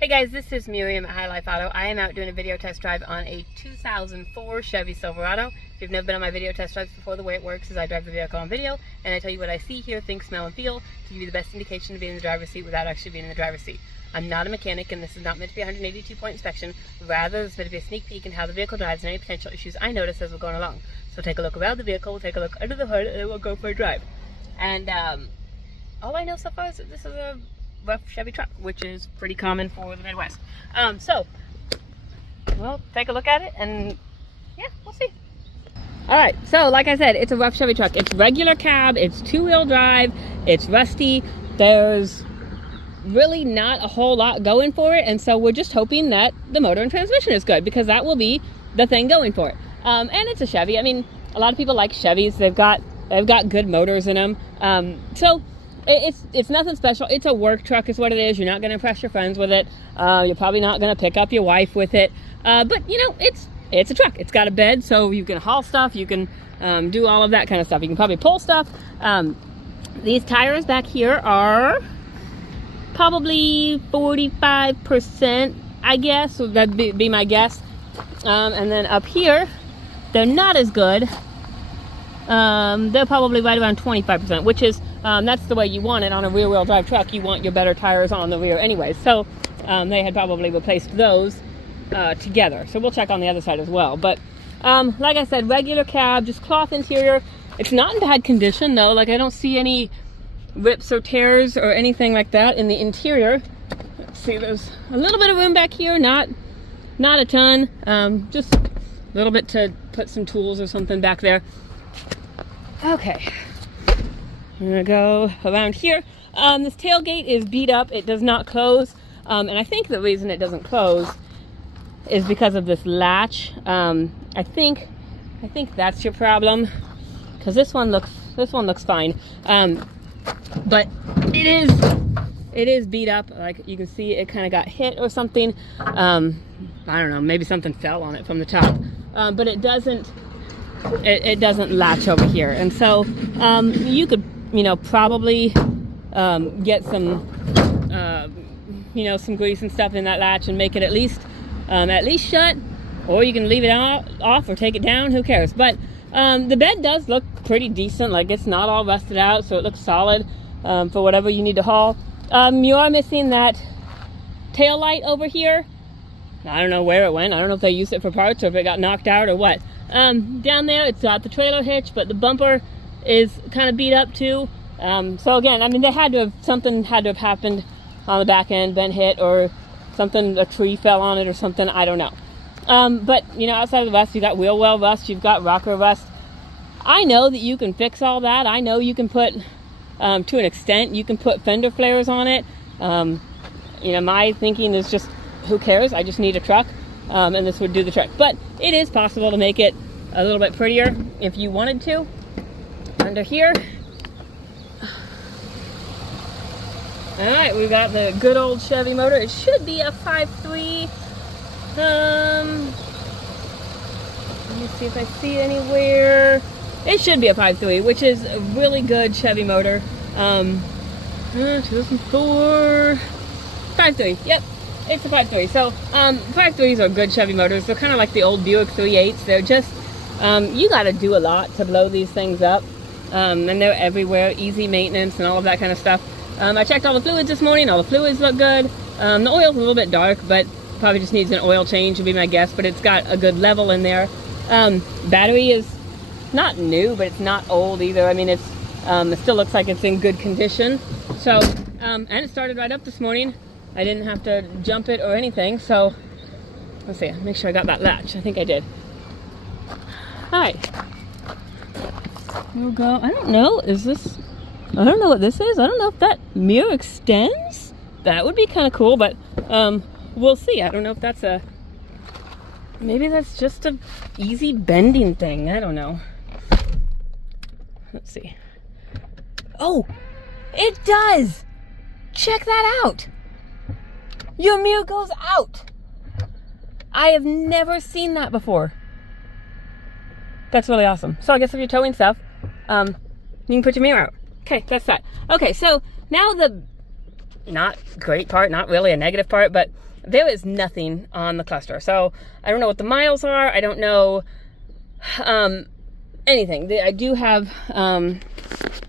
Hey guys, this is Miriam at High Life Auto. I am out doing a video test drive on a 2004 Chevy Silverado. If you've never been on my video test drives before, the way it works is I drive the vehicle on video and I tell you what I see, hear, think, smell, and feel to give you the best indication to be in the driver's seat without actually being in the driver's seat. I'm not a mechanic and this is not meant to be a 182-point inspection. Rather, it's meant to be a sneak peek in how the vehicle drives and any potential issues I notice as we're going along. So take a look around the vehicle, take a look under the hood, and then we'll go for a drive. And all I know so far is that this is a rough Chevy truck, which is pretty common for the Midwest. So we'll take a look at it and yeah, we'll see. All right, so like I said, it's a rough Chevy truck. It's regular cab, it's two-wheel drive, it's rusty. There's really not a whole lot going for it, and so we're just hoping that the motor and transmission is good, because that will be the thing going for it. And it's a Chevy. I mean, a lot of people like Chevys. They've got good motors in them. So it's nothing special. It's a work truck is what it is. You're not going to impress your friends with it. You're probably not going to pick up your wife with it. But you know, it's a truck. It's got a bed, so you can haul stuff. You can do all of that kind of stuff. You can probably pull stuff. These tires back here are probably 45%, I guess. So that'd be my guess. And then up here, they're not as good. They're probably right around 25%, which is that's the way you want it on a rear-wheel drive truck. You want your better tires on the rear anyway. So they had probably replaced those together. So we'll check on the other side as well. But like I said, regular cab, just cloth interior. It's not in bad condition though. Like I don't see any rips or tears or anything like that in the interior. Let's see, there's a little bit of room back here, not a ton, just a little bit to put some tools or something back there. Okay, I'm gonna go around here. This tailgate is beat up. It does not close, and I think the reason it doesn't close is because of this latch. I think that's your problem, because this one looks fine, but it is beat up. Like you can see, it kind of got hit or something. I don't know, maybe something fell on it from the top, but it doesn't latch over here. And so you could, probably get some some grease and stuff in that latch and make it at least shut, or you can leave it off or take it down, who cares. But the bed does look pretty decent. Like it's not all rusted out, so it looks solid for whatever you need to haul. You are missing that tail light over here. I don't know where it went. I don't know if they used it for parts or if it got knocked out or what. Down there, it's got the trailer hitch, but the bumper is kind of beat up too. So again, I mean, something had to have happened on the back end, been hit or something, a tree fell on it or something, I don't know. But outside of the rust, you've got wheel well rust, you've got rocker rust. I know that you can fix all that. I know you can put, to an extent, you can put fender flares on it. My thinking is just, who cares? I just need a truck. And this would do the trick. But it is possible to make it a little bit prettier if you wanted to. Under here. Alright, we've got the good old Chevy motor. It should be a 5.3. Let me see if I see anywhere. It should be a 5.3, which is a really good Chevy motor. 2004. 5.3, yep. It's a 5.3. So 5.3s are good Chevy motors. They're kind of like the old Buick 3.8s. They're just, you got to do a lot to blow these things up. And they're everywhere, easy maintenance and all of that kind of stuff. I checked all the fluids this morning. All the fluids look good. The oil's a little bit dark, but probably just needs an oil change would be my guess. But it's got a good level in there. Battery is not new, but it's not old either. I mean, it still looks like it's in good condition. So, and it started right up this morning. I didn't have to jump it or anything, so let's see, make sure I got that latch. I think I did. All right, we'll go. I don't know, I don't know what this is. I don't know if that mirror extends. That would be kind of cool, but we'll see. I don't know if that's maybe that's just a easy bending thing. I don't know. Let's see. Oh, it does. Check that out. Your mirror goes out. I have never seen that before. That's really awesome. So I guess if you're towing stuff, you can put your mirror out. Okay, that's that. Okay, so now the not great part, not really a negative part, but there is nothing on the cluster. So I don't know what the miles are. I don't know anything. I do have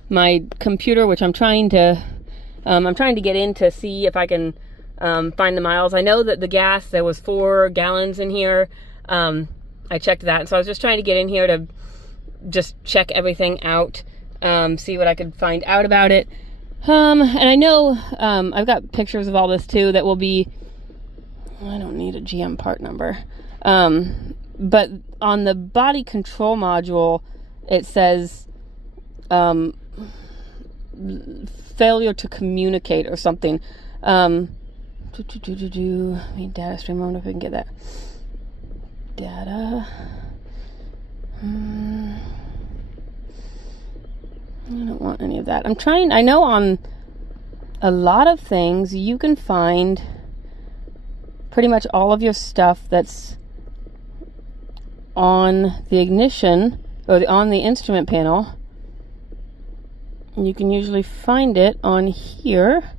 my computer, which I'm trying to get in to see if I can find the miles. I know that the gas, there was 4 gallons in here. I checked that, and so I was just trying to get in here to just check everything out, see what I could find out about it. And I know I've got pictures of all this too that will be, I don't need a GM part number, but on the body control module it says failure to communicate or something. Data stream, I wonder if we can get that data. I don't want any of that. I know on a lot of things you can find pretty much all of your stuff that's on the ignition or on the instrument panel. You can usually find it on here.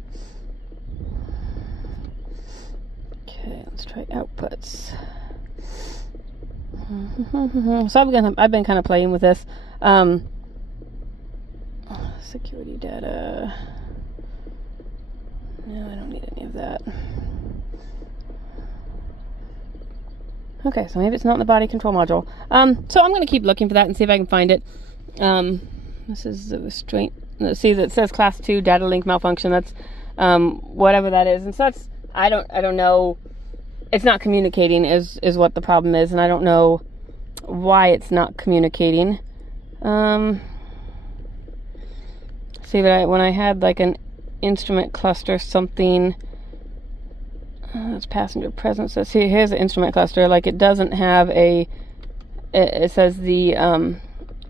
Okay, let's try outputs. So I've been kind of playing with this. Security data. No, I don't need any of that. Okay, so maybe it's not in the body control module. So I'm going to keep looking for that and see if I can find it. This is the restraint. See, that says class 2 data link malfunction. That's whatever that is. And so that's, I don't know. It's not communicating is what the problem is, and I don't know why it's not communicating. See, but when I had like an instrument cluster something, that's passenger presence. So see, here's the instrument cluster. Like, it doesn't have a, it says the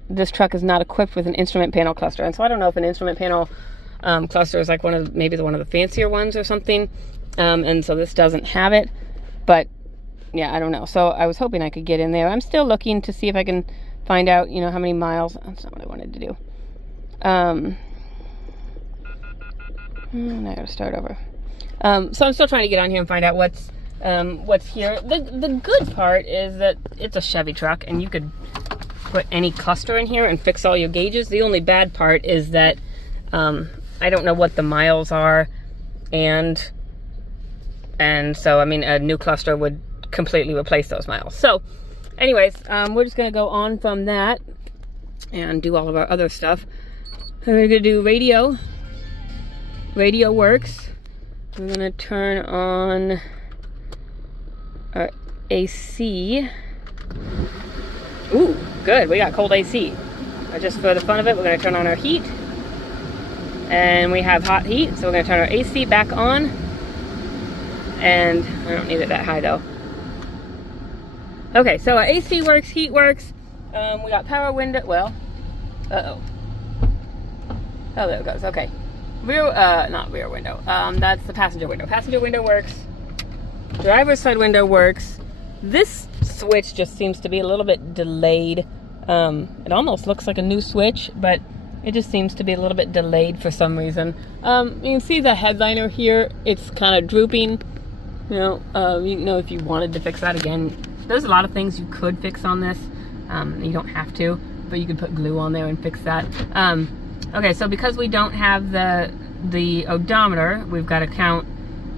this truck is not equipped with an instrument panel cluster. And so I don't know if an instrument panel cluster is like one of the fancier ones or something. And so this doesn't have it. But yeah, I don't know. So I was hoping I could get in there. I'm still looking to see if I can find out, you know, how many miles. That's not what I wanted to do. And I gotta start over. So I'm still trying to get on here and find out what's here. The good part is that it's a Chevy truck, and you could put any cluster in here and fix all your gauges. The only bad part is that I don't know what the miles are, and so I mean a new cluster would completely replace those miles. So anyways, we're just gonna go on from that and do all of our other stuff. We're gonna do radio. Radio works. We're gonna turn on our AC. Ooh, good, we got cold AC. Just for the fun of it, we're gonna turn on our heat. And we have hot heat, so we're gonna turn our AC back on. And I don't need it that high though. Okay, so our AC works, heat works. We got power window, well, oh, there it goes, okay. Not rear window. That's the passenger window. Passenger window works. Driver's side window works. This switch just seems to be a little bit delayed. It almost looks like a new switch, but it just seems to be a little bit delayed for some reason. You can see the headliner here. It's kind of drooping. You know, if you wanted to fix that again, there's a lot of things you could fix on this. You don't have to, but you could put glue on there and fix that. Okay, so because we don't have the odometer, we've got to count,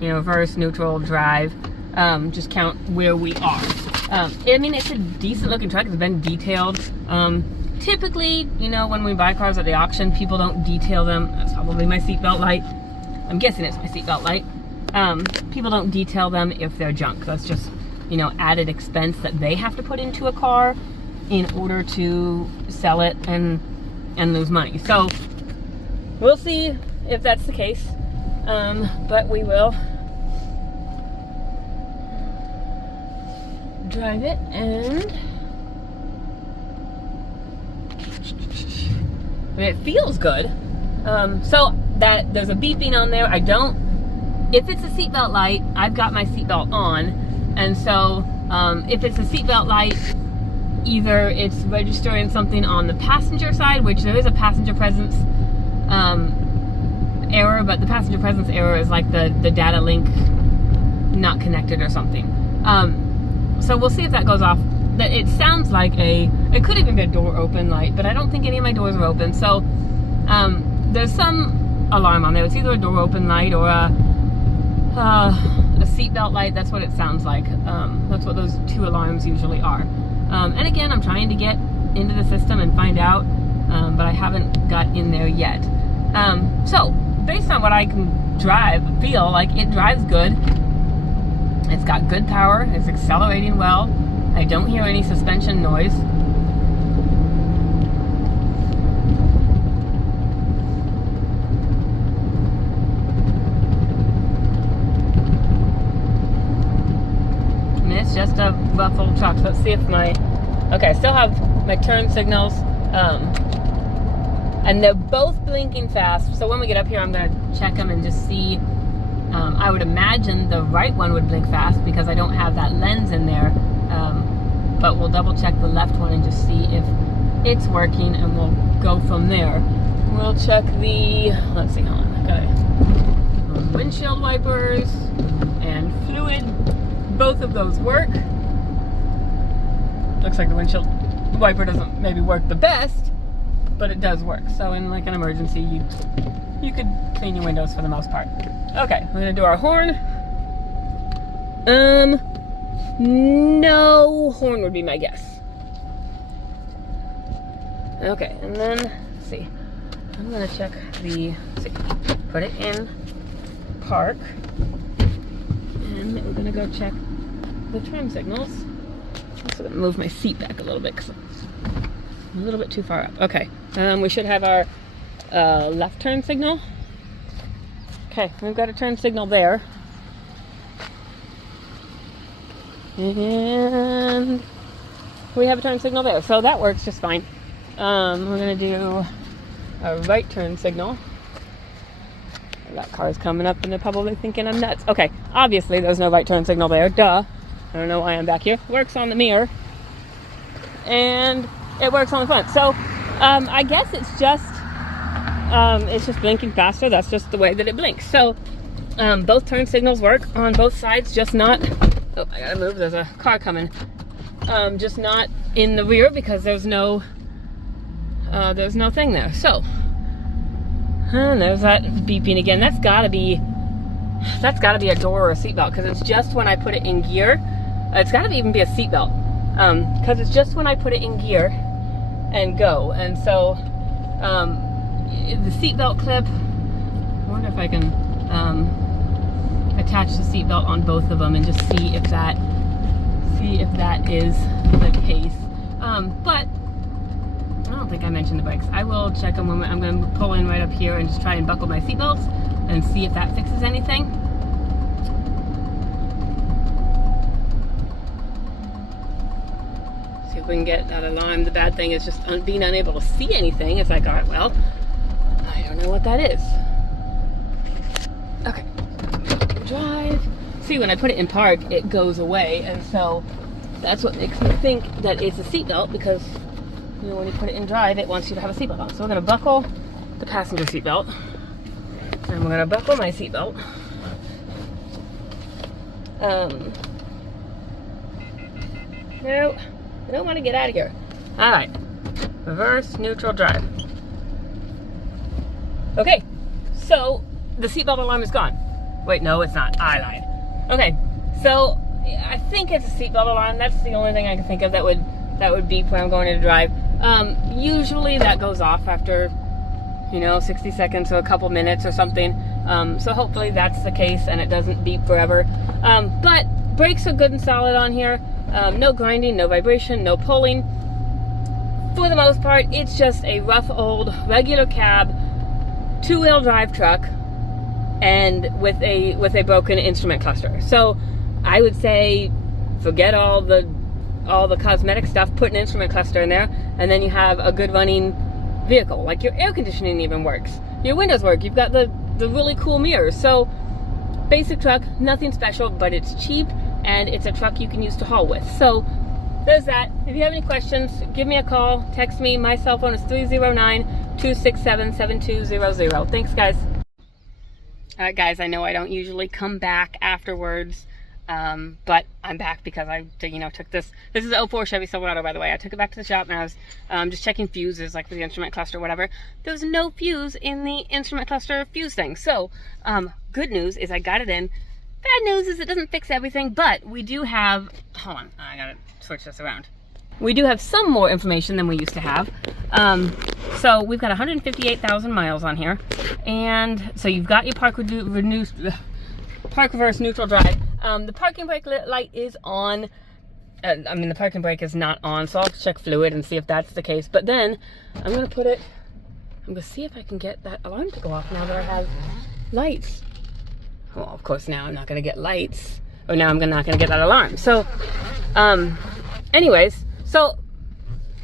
you know, reverse, neutral, drive, just count where we are. I mean, it's a decent looking truck. It's been detailed. Typically, you know, when we buy cars at the auction, people don't detail them. That's probably my seatbelt light. I'm guessing it's my seatbelt light. People don't detail them if they're junk. That's just, you know, added expense that they have to put into a car in order to sell it and lose money. So we'll see if that's the case, but we will drive it. And it feels good. So that there's a beeping on there. If it's a seatbelt light, I've got my seatbelt on, and so if it's a seatbelt light, either it's registering something on the passenger side, which there is a passenger presence error, but the passenger presence error is like the data link not connected or something. So we'll see if that goes off. It sounds like it could even be a door open light, but I don't think any of my doors are open. So there's some alarm on there. It's either a door open light or a seatbelt light. That's what it sounds like. That's what those two alarms usually are. And again, I'm trying to get into the system and find out, but I haven't got in there yet. So based on what I can feel like it drives good. It's got good power. It's accelerating well. I don't hear any suspension noise. I mean, it's just a rough old truck. Let's see if okay, I still have my turn signals. And they're both blinking fast. So when we get up here, I'm going to check them and just see. I would imagine the right one would blink fast because I don't have that lens in there. But we'll double check the left one and just see if it's working, and we'll go from there. We'll check let's see, hold on. Okay. Windshield wipers and fluid. Both of those work. Looks like the windshield wiper doesn't maybe work the best, but it does work. So in like an emergency, you could clean your windows for the most part. Okay, we're gonna do our horn. No horn would be my guess. Okay, and then let's see. I'm gonna check put it in park, and we're gonna go check the turn signals. I'm also gonna move my seat back a little bit because I'm a little bit too far up. Okay, we should have our left turn signal. Okay, we've got a turn signal there. And we have a turn signal there. So that works just fine. We're going to do a right turn signal. I've got cars coming up and they're probably thinking I'm nuts. Okay, obviously there's no right turn signal there. Duh. I don't know why I'm back here. Works on the mirror. And it works on the front. So I guess it's just blinking faster. That's just the way that it blinks. So both turn signals work on both sides, just not, oh, I gotta move, there's a car coming. Just not in the rear because there's no thing there. So, and there's that beeping again. That's gotta be a door or a seatbelt, because it's just when I put it in gear. It's gotta even be a seatbelt, because it's just when I put it in gear and go. And so the seatbelt clip, I wonder if I can attach the seatbelt on both of them and just see if that is the case. But I don't think I mentioned the brakes. I will check them when I'm going to pull in right up here and just try and buckle my seatbelts and see if that fixes anything. See if we can get that alarm. The bad thing is just being unable to see anything. It's like, all right, well, I don't know what that is. Okay, drive. See, when I put it in park, it goes away, and so that's what makes me think that it's a seatbelt, because you know, when you put it in drive, it wants you to have a seatbelt on. So we're going to buckle the passenger seatbelt, and we're going to buckle my seatbelt. No, I don't want to get out of here. All right, reverse neutral drive. Okay, so the seatbelt alarm is gone. Wait, no, it's not. I lied. Okay, so I think it's a seatbelt alarm. That's the only thing I can think of that would beep when I'm going to drive. Usually that goes off after, 60 seconds or a couple minutes or something. So hopefully that's the case and it doesn't beep forever. But brakes are good and solid on here. No grinding, no vibration, no pulling. For the most part, it's just a rough old regular cab, two-wheel drive truck, and with a broken instrument cluster. So I would say forget all the cosmetic stuff, put an instrument cluster in there, and then you have a good running vehicle. Like your air conditioning even works, your windows work, you've got the really cool mirrors. So basic truck, nothing special, but it's cheap and it's a truck you can use to haul with. So there's that. If you have any questions, give me a call, text me. My cell phone is 309-267-7200. Thanks, guys. All right, guys, I know I don't usually come back afterwards But I'm back because I, took this. This is an 04 Chevy Silverado, by the way. I took it back to the shop and I was just checking fuses, like for the instrument cluster or whatever. There was no fuse in the instrument cluster fuse thing. So, good news is I got it in. Bad news is it doesn't fix everything, but we do have, hold on, I gotta switch this around. We do have some more information than we used to have. So we've got 158,000 miles on here. And so you've got your park reverse neutral drive. The parking brake light is on. I mean, the parking brake is not on, so I'll check fluid and see if that's the case. But then I'm gonna see if I can get that alarm to go off now that I have lights. Well, of course now I'm not gonna get lights. Or now I'm not gonna get that alarm. So, anyways, so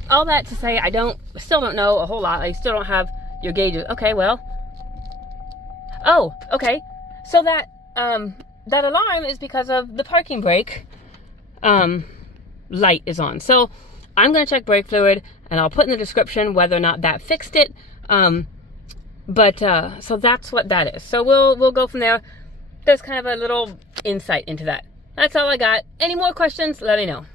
all that to say, I still don't know a whole lot. I still don't have your gauges. Okay, well, oh, okay. So that alarm is because of the parking brake light is on. So I'm gonna check brake fluid and I'll put in the description whether or not that fixed it. So that's what that is. So we'll go from there. There's kind of a little insight into that. That's all I got. Any more questions, let me know.